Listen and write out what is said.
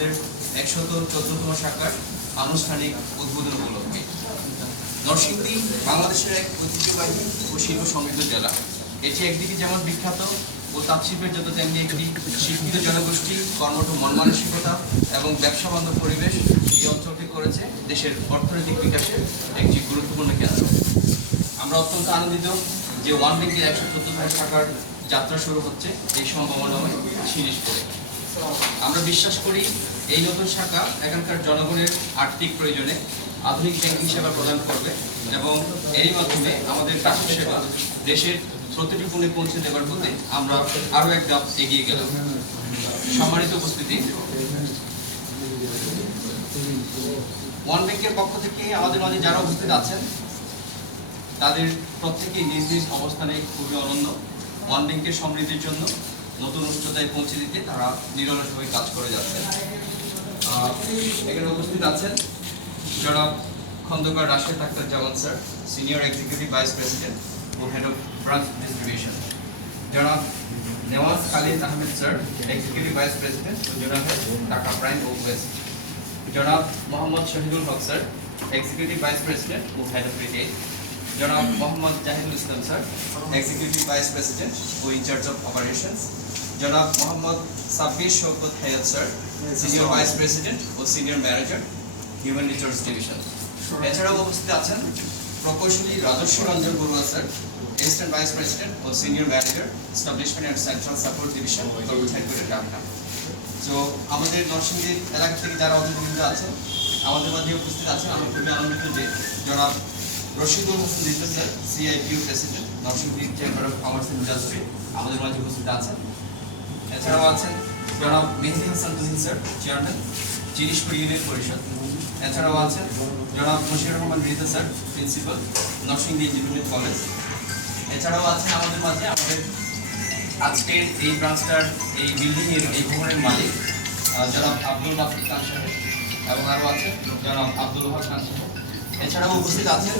আমাদের 114তম শাখার আনুষ্ঠানিক উদ্বোধন উপলক্ষে। নরসিংদী বাংলাদেশের এক ঐতিহ্যবাহী ও শিল্প সমৃদ্ধ জেলা। এটি একদিকে যেমন বিখ্যাত ও তাঁতশিল্পের জন্য, তেমনি একটি শিক্ষিত জনগোষ্ঠী, কর্মঠ মন মানসিকতা এবং ব্যবসা বান্ধব পরিবেশ এই অঞ্চলকে করেছে দেশের অর্থনৈতিক বিকাশের একটি গুরুত্বপূর্ণ কেন্দ্র। আমরা অত্যন্ত আনন্দিত যে ওয়ান ব্যাংকের 114তম শাখার যাত্রা শুরু হচ্ছে এই সম্ভাবনাময় ছিনিস করে। আমরা বিশ্বাস করি এই নতুন শাখা এখানকার জনগণের আর্থিক প্রয়োজনে আধুনিক ব্যাংকিং সেবা প্রদান করবে এবং এরই মাধ্যমে আমাদের কাছের সেবা দেশের প্রতিটি কোণে পৌঁছে দেওয়ার পথে আমরা আরও এক ধাপ এগিয়ে গেলাম। সম্মানিত উপস্থিতি, ওয়ান ব্যাংকের পক্ষ থেকে আমাদের মাঝে যারা উপস্থিত আছেন তাদের প্রত্যেকেই নিজ নিজ অবস্থানে খুবই অনন্য। ওয়ান ব্যাংকের সমৃদ্ধির জন্য নতুন উচ্চতায় পৌঁছে দিতে তারা নিরলসভাবে কাজ করে যাচ্ছেন। এখানে উপস্থিত আছেন জনাব Khandakar Rashed Akhtar Zaman sir, senior executive vice president ও হেড অফ ব্রাঞ্চ ডিস্ট্রিবিউশন। জনাব Newaz Khalid Ahmed sir, executive vice president ও জনাব ঢাকা প্রাইম ও ওয়েস্ট। জনাব Mohammad Shahidul Haque sir, executive vice president ও হেড অফ রিটেল। জনাব Mohammad Zahidul Islam sir, executive vice president ও ইনচার্জ অফ অপারেশনস। জনাব Mohammad Sabbir Shawkat Hayat sir, senior vice president ও senior manager, human resource division. এছাড়াও উপস্থিত আছেন প্রকৌশলী রাজস্ব Ranjan Barua sir, assistant vice president ও senior manager, establishment and central support division, government headquarter Dhaka. তো আমাদের নরসিংদীর এলাকা থেকে যারা অতিথিবৃন্দ আছেন আমাদের মাঝে উপস্থিত আছেন, আমি খুবই আনন্দিত যে জনাব রশিদুল হোসেন রিজভী স্যার, সিআইপিইউ president, Narsingdi chamber of commerce and industry আমাদের মাঝে উপস্থিত আছেন। এছাড়াও আছেন জনাব Mehedi Hasan Tuhin sir, chairman, Jinishpur union Parishad. এছাড়াও আছেন জনাব Bashir Rahman Riza sir, principal, Narsingdi engineering college. এছাড়াও আছেন আমাদের মাঝে আমাদের আজকের এই ব্রাঞ্চটার এই বিল্ডিংয়ের এই ভবনের মালিক জনাব আব্দুল মাসুদ খান সাহেব এবং আরও আছেন জনাব আব্দুল ওহাব খান সাহেব। এছাড়াও উপস্থিত আছেন